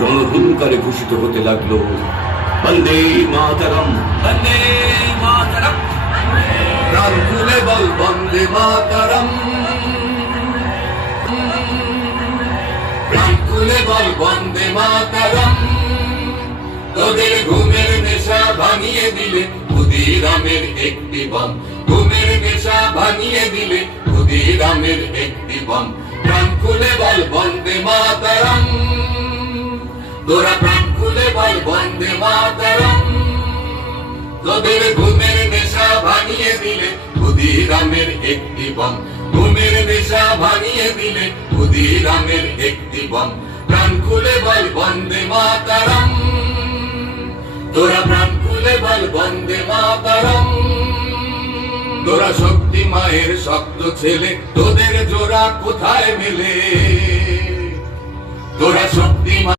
রণহুঙ্কারে ঘোষিত হতে লাগলো, বন্দে মাতরম, বন্দে মাতরম। প্রাণ খুলে বল বন্দে মাতরম, প্রাণ খুলে বল বন্দে মাতরম। তোদের ঘুমের নেশা ভাঙিয়ে দিলে ক্ষুদিরামের একটি বম, ঘুমের নেশা ভাঙিয়ে দিলে ক্ষুদিরামের একটি বম। প্রাণ খুলে বল বন্দে মাতরম, তোরা প্রাণ খুলে বল বন্দে মাতরম। তোদের ঘুমের নেশা ভাঙিয়ে দিলে ক্ষুদিরামের একটি বম, ঘুমের নেশা ভাঙিয়ে দিলে ক্ষুদিরামের একটি বম। প্রাণ খুলে বল বন্দে মাতরম, তোরা প্রাণ খুলে বল বন্দে মাতরম। তোরা শক্তি মায়ের শক্ত ছেলে, তোদের জোড়া কোথায় মেলে? তোরা শক্তি